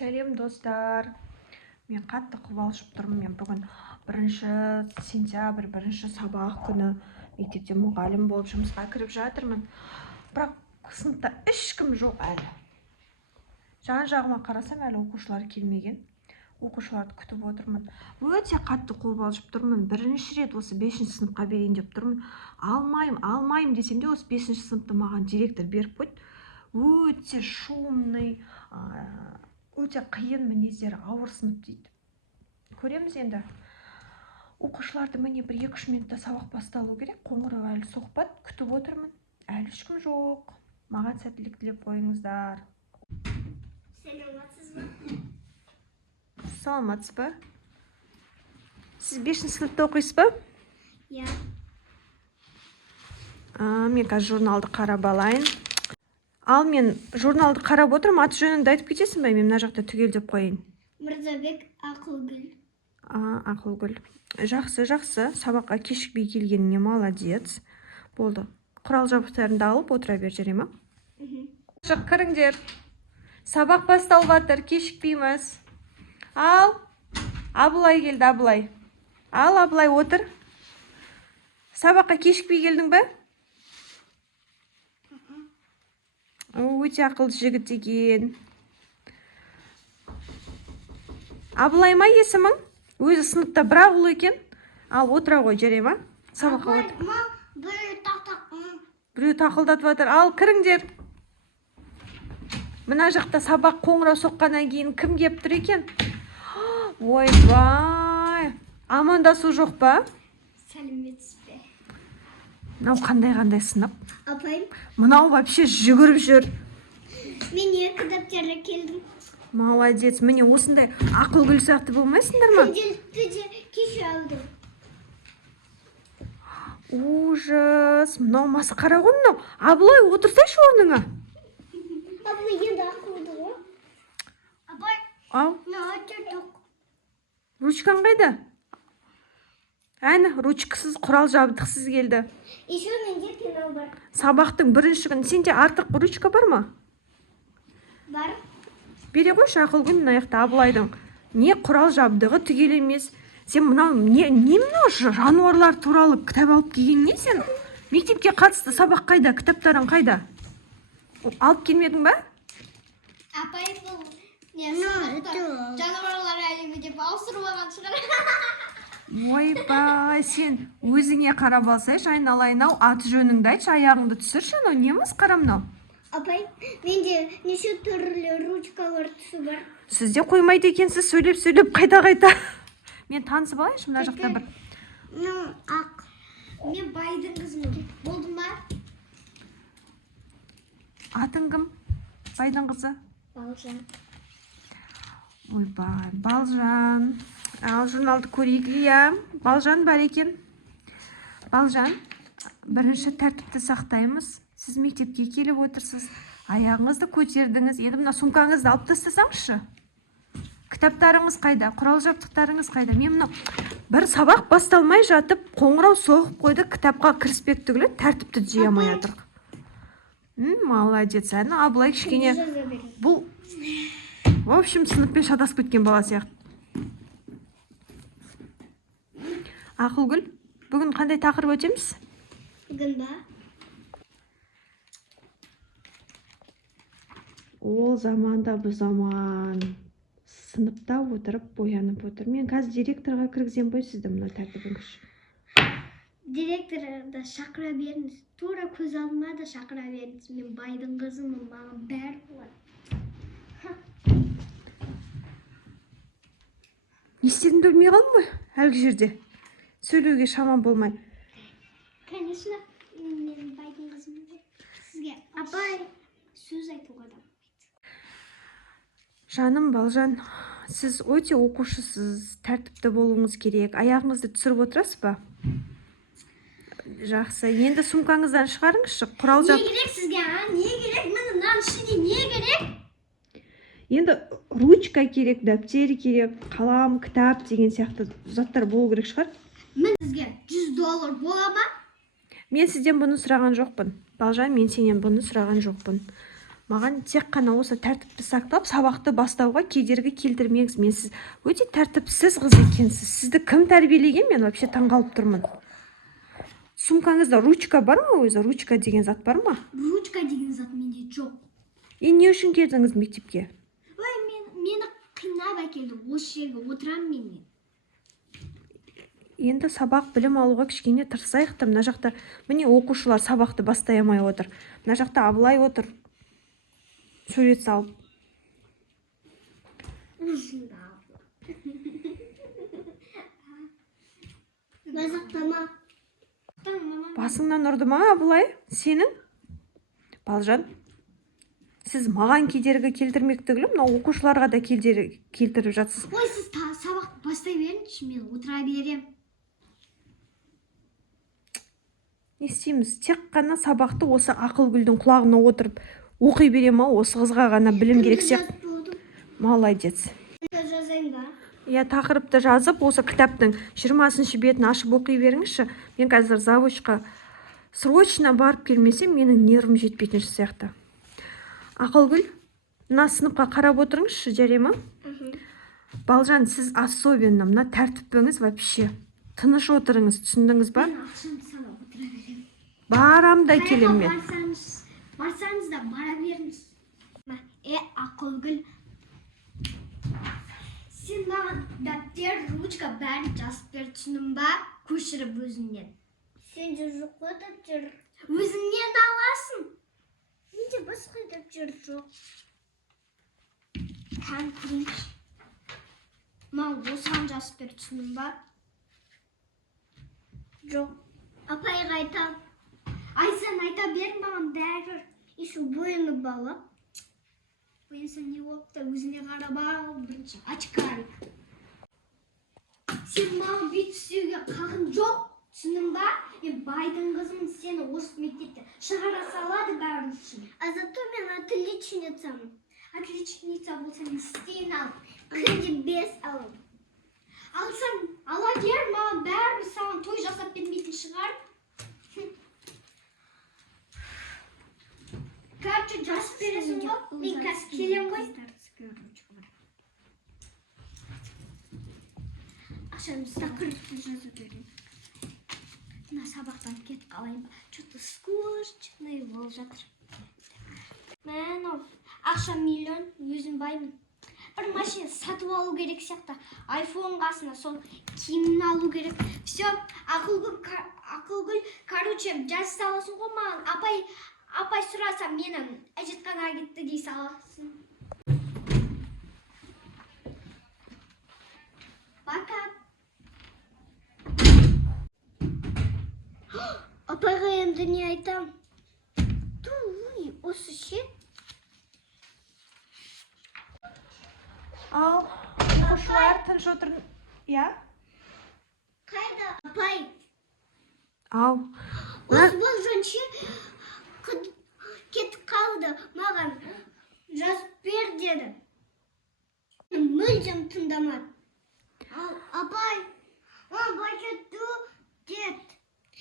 Сәлем достар. Мен қатты қобалжып тұрмын. Мен бүгін 1 сентябрь, 1 сабақ күні мектепте мұғалім болып жұмысқа кіріп жатырмын. Бірақ сыныпта ешкім жоқ әлі. Жан-жағыма қарасам әлі оқушылар келмеген. Оқушыларды күтіп отырмын. Өте қатты қобалжып тұрмын. Бірінші рет осы 5-сыныпқа берейін деп тұрмын. Алмайым десем де осы 5-сыныпты маған директор беріп қойды. Өте шумный, өте қиын мінездері ауыр сынып дейді. Көреміз енді. Оқушыларды міне 1-2 минутта сабақ басталу керек. Қоңырау әлі соқпады. Күтіп отырмын. Әлі ешкім жоқ. Маған сәттілік тілеп қойыңыздар. Саламатсыз ба? Сіз 5-сыныпта оқисыз ба? Иә. Мен қазір журналды қарап алайын. Ал мен журналды қарап отырмын, аты жөніңді айтып кетесің бе? Мен мына жақта түгелдеп қойайын. Мырзабек Ақылгүл. Ақылгүл. Жақсы. Сабаққа кешікпей келгеніңе молодец. Болды. Құрал жабдықтарыңды алып отыра бер, жүре ме? Шық, кіріңдер. Сабақ басталып жатыр, кешікпейміз. Ал, Абылай келді, Абылай. Ал, Абылай, отыр. Сабаққа кешікпей келдің бе? Өте ақылды жігіт екен. Абылай ма есімің? Өзі сыныпта бір ақыл екен. Ал, отыра ғой, жүре ма? Сабаққа отыр. Біреу тақылдатып жатыр. Ал, кіріңдер. Мына жақта сабақ қоңырау соққаннан кейін кім кеп тұр екен? Ойбай. Амандасу жоқ па? Сәлеметсіз бе? Мынау қандай сынып? Апайым, Мынау вообще жүгіріп жүр. мен екі дәптерге келдім. Молодец. Міне осындай Ақылгүл сияқты болмайсыңдар ма? Күнделікті кеше алдым. Ужас. Мынау масқара ғой мынау. Абылай, отырсайшы орныңа. Абай енді ақылды ғой. Апай, Ау, жоқ. ручкаң қайда? Әні, ручкасыз, құрал жабдықсыз келді. Еще менде пенал бар. Сабақтың бірінші күні сенде артық ручка бар ма? Бар. Бере қойшы, Ақылгүл, мына жақта Абылайдың не құрал жабдығы түгел емес. Сен мынау не мынау жануарлар туралы кітап алып келген не сен? Мектепке қатысты сабақ қайда? Кітаптарың қайда? Алып келмедің ба? Апай бұл жануарлар әлемі деп ауыстырып алған шығар. Ойбай, сен өзіңе қарап алсайшы, айналайын-ау, аты жөніңді айтшы, аяғыңды түсірші, анау не масқара мынау? Апай, менде неше түрлі ручкалар түсі бар. Сізде қоймайды екенсіз, сөйлеп қайта. Мен танысып алайыншы, мына жақта бір. Ақ. Мен байдың қызымын. Болды ма? Атың кім? Байдың қызы? Балжан. Ойбай, Балжан. Ал, журналды көрейік, иә. Балжан бар екен. Балжан, бірінші тәртіпті сақтаймыз. Сіз мектепке келіп отырсыз. Аяғыңызды көтердіңіз. Енді мына сумкаңызды алып тастасаңызшы. Кітаптарыңыз қайда? Құрал жабдықтарыңыз қайда? Мен мына бір сабақ басталмай жатып, қоңырау соғып қойды, кітапқа кіріспек түгілі тәртіпті түзей алмай жатырық. Молодец, әні. Абылай кішкене бұл, в общем, сыныппен шатасып кеткен бала сияқты. Ақылгүл, бүгін қандай тақырып өтеміз? Бүгін ба? Ол заманда бұл заман. Сыныпта отырып, боянып отыр. Мен қазір директорға кіргізем ғой сізді, мына тәртібін күш. Директорды шақыра беріңіз. Тура көз алдыма да шақыра беріңіз. Мен байдың қызымын, маған бәрі болады. Не істедім білмей қалдым ғой, әлгі жерде. Сөйлеуге шамам болмай. Конечно, мен байдың қызымын. Сізге апай сөз айтуға да. Жаным Балжан, сіз өте оқушысыз, тәртіпті болуыңыз керек. Аяғыңызды түсіріп отырасыз ба? Жақсы, енді сумкаңыздан шығарыңызшы, құрал Не керек сізге, не керек? Мынаның ішінде не керек? Енді ручка керек, дәптер керек, қалам, кітап деген сияқты заттар болу керек шығар. Мен сізге $100 бола ма? Мен сізден бұны сұраған жоқпын. Балжан, мен сенен бұны сұраған жоқпын. Маған тек қана осы тәртіпті сақтап, сабақты бастауға кедергі келтірмеңіз. Мен сіз өте тәртіпсіз қыз екенсіз. Сізді кім тәрбиелеген? Мен вообще таңғалып тұрмын. Сумкаңызда ручка бар ма өзі? Ручка деген зат бар ма? Ручка деген зат менде жоқ. Не үшін келдіңіз мектепке? Ой, мені қинап әкелді. Осы жерге отырамын мен. Енді сабақ білім алуға кішкене тырысайық та, мына жақта міне оқушылар сабақты бастай алмай отыр. Мына жақта Абылай отыр. Сурет салып. Мазақтама. Басыңнан ұрды ма Абылай? Сенің? Балжан, сіз маған кедергі келтірмек түгілі, мына оқушыларға да кедергі келтіріп жатсыз. Ой, сіз сабақты бастай беріңізші, мен отыра берем. Не істейміз? Тек қана сабақты осы Ақылгүлдің құлағына отырып оқи бере ма? Осы қызға ғана білім керек сияқты. Молодец. Жазайын ба? Я тақырыпты жазып, осы кітаптың 20-шы бетін ашып оқи беріңізші. Мен қазір заводқа срочно барып келмесем, менің нервім жетпейтін сияқты. Ақылгүл, мына сыныпқа қарап отырыңызшы, жарай ма? Балжан, сіз особенно мына тәртіпіңіз вообще. Тыныш отырыңыз, түсіндіңіз ба? Мен ақшамды санап отыра берем. Барам да келем мен. Барсаңыз да бара беріңіз. Ақылгүл, сен маған дәптер, ручка бәрін жазып бер, түсіндің ба? Көшіріп өзіңнен. Сенде жоқ қой дәптер. Өзіңнен аласың. Менде басқа дәптер жоқ. Қан көрейінші. Маған осыған жазып бер, түсіндің ба? Жоқ. Апайға айтам. Айсан айта бер маған бәрі. Еще бойыны бала. Бойынса не болыпты, өзіне қарап ал, бірінші очкарик. Сен маған бүйтіп істеуге қақың жоқ, түсіндің ба? Мен байдың қызымын, сені осы мектепте шығара салады бәрін үшін. А зато мен отличницамын. Отличница болса не істейін ал. Күнде 5 алам. Алсаң, ала бер, маған бәрі саған той жасап бермейтін шығар. Короче, жазып бересің ғой, мен қазір келем ғой. Ақшамды тақырыпты жазып берем. Мына сабақтан кетіп қалайын ба? Что-то скучный болып жатыр. Мен ақша миллион, өзім баймын. Бір машина сатып алу керек сияқты. Айфон қасына сол киімін алу керек. Все, Ақылгүл, короче, жазып саласың ғой маған. Апай сұраса мені әжетханаға кетті дей саласың. Пока. Апайға енді не айтам? Туй, осы ше? Ал, оқушылар тыныш отыр. Я? Қайда? Апай. Ал. Осы бұл жөнше кетіп қалды, маған жазып бер деді. Мүлдем тыңдамады. Ал, апай кетті деді.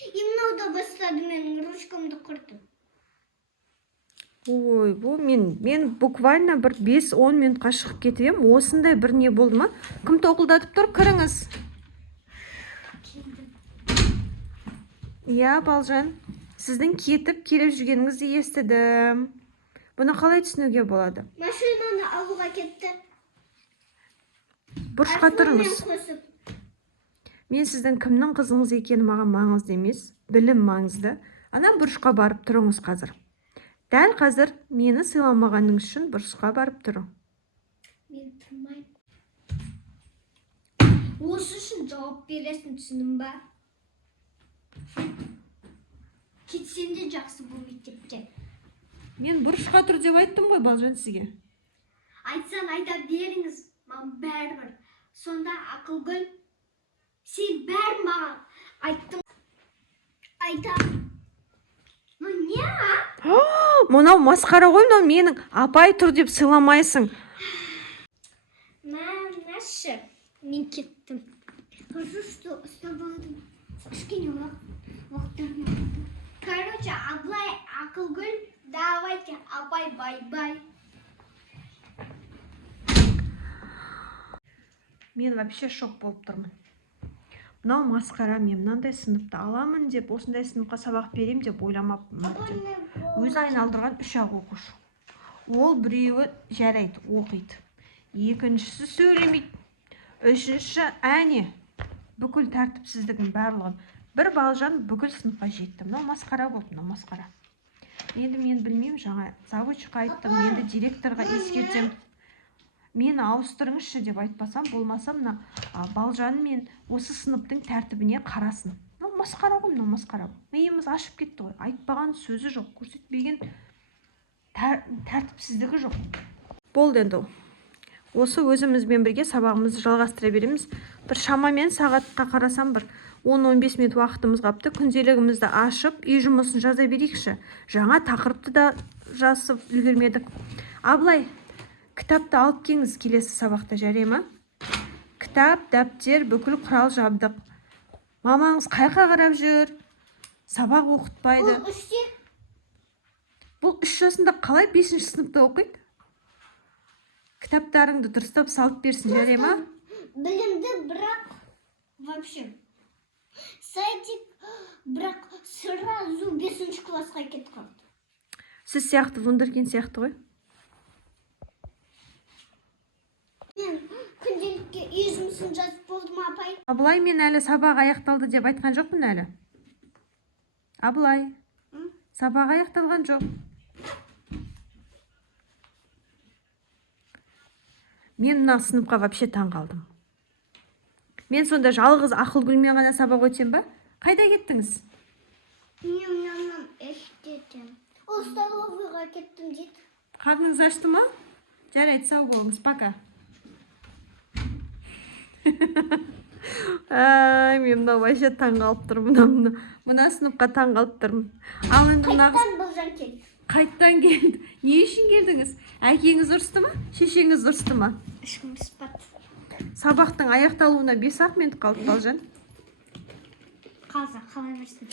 Именно бастады менің ручкамды құртып. Ой, бұл мен буквально бір 5-10 минутқа шығып кетіп ем. Осындай бір не болды ма? Кім тоқылдатып тұр? Кіріңіз. Я, Балжан, сіздің кетіп келіп жүргеніңізді естідім. Бұны қалай түсінуге болады? Машинаны алуға кетті. Бұрышқа тұрыңыз. Мен сіздің кімнің қызыңыз екені маған маңызды емес. Білім маңызды. Ана бұрышқа барып тұрыңыз қазір. Дәл қазір мені сыйламағаныңыз үшін бұрышқа барып тұрың. Мен тұрмайым. Осы үшін жауап бересің, түсіндің ба? Кетсен де жақсы бұл мектепте. Мен бұрышқа тұр деп айттым ғой, Балжан, сізге. Айтсан айта беріңіз, маған бәрібір. Сонда Ақылгүл, сен бәрі маған айттым. Айтам. Ну не, а? Мынау масқара ғой, мынау менің апай тұр деп сыйламайсың. Нашы, мен кеттім. Хорошо, что ұстабадым. Кішкене уақыттарым. Короче, Ақылгүл Давайте, апай, бай-бай. Мен вообще шок болып тұрмын. Мынау масқара, мен мынандай сыныпты аламын деп, осындай сыныпқа сабақ берем деп ойламаппын. Өзі айналдырған 3-ақ оқушы. Ол біреуі жарайды, оқиды. Екіншісі сөйлемейді. Үшінші әне бүкіл тәртіпсіздігін барлығын. Бір балжан бүкіл сыныпқа жетті. Мынау масқара болды, мынау масқара. Енді мен білмеймін, жаңа завучқа айттым, енді директорға ескертсем, мені ауыстырыңызшы деп айтпасам, болмаса мына балжан мен осы сыныптың тәртібіне қарасын. Мынау масқара ғой, мынау масқара. Миымыз ашып кетті ғой. Айтпаған сөзі жоқ, көрсетпеген тәртіпсіздігі жоқ. Болды енді. Осы өзімізбен бірге сабағымызды жалғастыра береміз. Бір шамамен сағатқа қарасам, бір 10-15 минут уақытымыз қапты. Күнделігімізді ашып, үй жұмысын жаза берейікші. Жаңа тақырыпты да жазып үлгермедік. Абылай, кітапты алып келіңіз келесі сабақта, жарай ма? Кітап, дәптер, бүкіл құрал жабдық. Мамаңыз қайқа қарап жүр? Сабақ оқытпайды. Бұл 3 жасында қалай 5-ші сыныпта оқиды? Кітаптарыңды дұрыстап салып берсін, жарай ма? Білімді, бірақ вообще садик, бірақ сразу 5-ші классқа кетіп қалды. Сіз сияқты вундеркинд сияқты ғой. Мен күнделікке үй жұмысын жазып болдым, апай. Абылай, мен әлі сабақ аяқталды деп айтқан жоқпын әлі. Абылай, сабақ аяқталған жоқ. Мен мына сыныпқа вообще таң қалдым. Мен сонда жалғыз Ақылгүлмен ғана сабақ өтсем ба? Қайда кеттіңіз? Мен естетем. Ол столовыйға кеттім дейді. Қарныңыз ашты ма? Жарайды, сау болыңыз, пока. Мен мына вообще таң қалып тұрмын. Мына сыныпқа таң қалып тұрмын. Ал енді Қайттан Балжан келді. Қайттан келді. Не үшін келдіңіз? Әкеңіз ұрысты ма? Шешеңіз ұрысты ма? Ешкім ұрыспады. Сабақтың аяқталуына 5-ақ минут қалды, Балжан. Қалса, қалай берсін.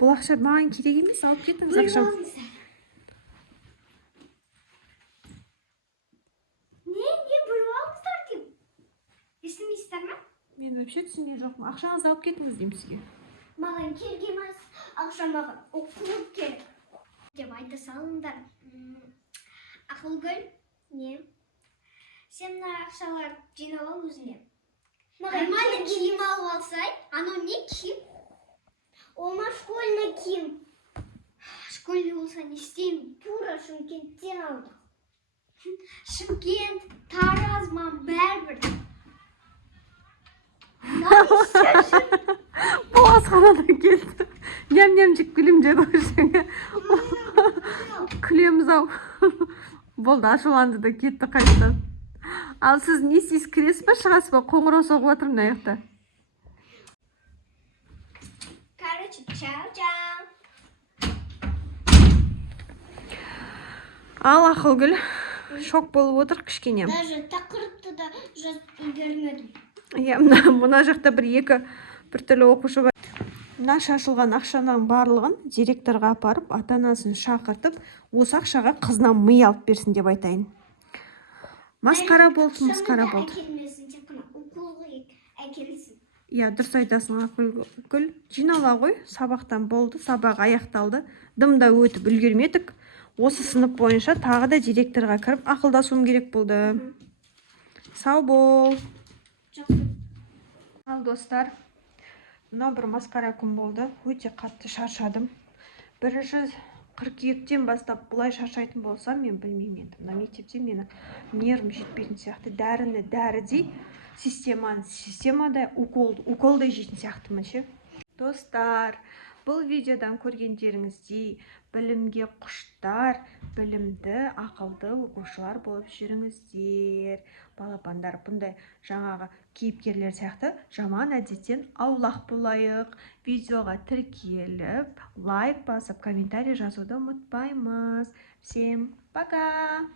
Бұл ақша маған керек емес, алып кетіңіз ақша. Не бөліп алыңыздар деп? Естімейсіздер ме? Мен вообще түсінген жоқпын. Ақшаңызды алып кетіңіз деймін сізге. Маған керек емес, ақша маған оқу керек деп айта салыңдар. Ақылгүл, не? Сен мына ақшалар жинап ал өзіңе. Нормально киім алып алсай, анау не киім? Ол ма школьный киім. Школьный болса не істеймін? Тура Шымкенттен алдық. Шымкент, Тараз, мам, бәрібір. Бұл асханадан келді. Ням-ням жеп күлем деді ғой. Күлеміз ау. Болды, ашуланды да кетті қайтты. Ал сіз не істейсіз, кіресіз ба, шығасыз ба? Қоңырау соғып жатыр мына жақта. Короче, чау-чау. Ал Ақылгүл, шок болып отыр кішкене. Даже тақырыпты да жазып үлгермедім. Мына жақта бір түрлі оқушы бар. Мына шашылған ақшаның барлығын директорға апарып, ата-анасын шақыртып, осы ақшаға қызына ми алып берсін деп айтайын. Масқара болды, масқара болды. Әкелмесін, тек қана уколға әкелсін. Дұрыс айтасың, Ақылгүл. Жинала ғой, сабақтан болды, сабақ аяқталды. Дымда өтіп үлгермедік. Осы сынып бойынша тағы да директорға кіріп ақылдасуым керек болды. Сау бол. Ал достар, мынау бір масқара күн болды. Өте қатты шаршадым. 1 қыркүйектен бастап бұлай шаршайтын болсам, мен білмеймін енді. Мына мектепте мені нервім жетпейтін сияқты. Дәріні дәрідей, системада уколдай жейтін сияқтымын ше. Достар, бұл видеодан көргендеріңіздей білімге құштар, білімді, ақылды оқушылар болып жүріңіздер. Балапандар, бұндай жаңағы кейіпкерлер сияқты жаман әдеттен аулақ болайық. Видеоға тіркеліп, лайк басып, комментарий жазуды ұмытпаймыз. Всем пока!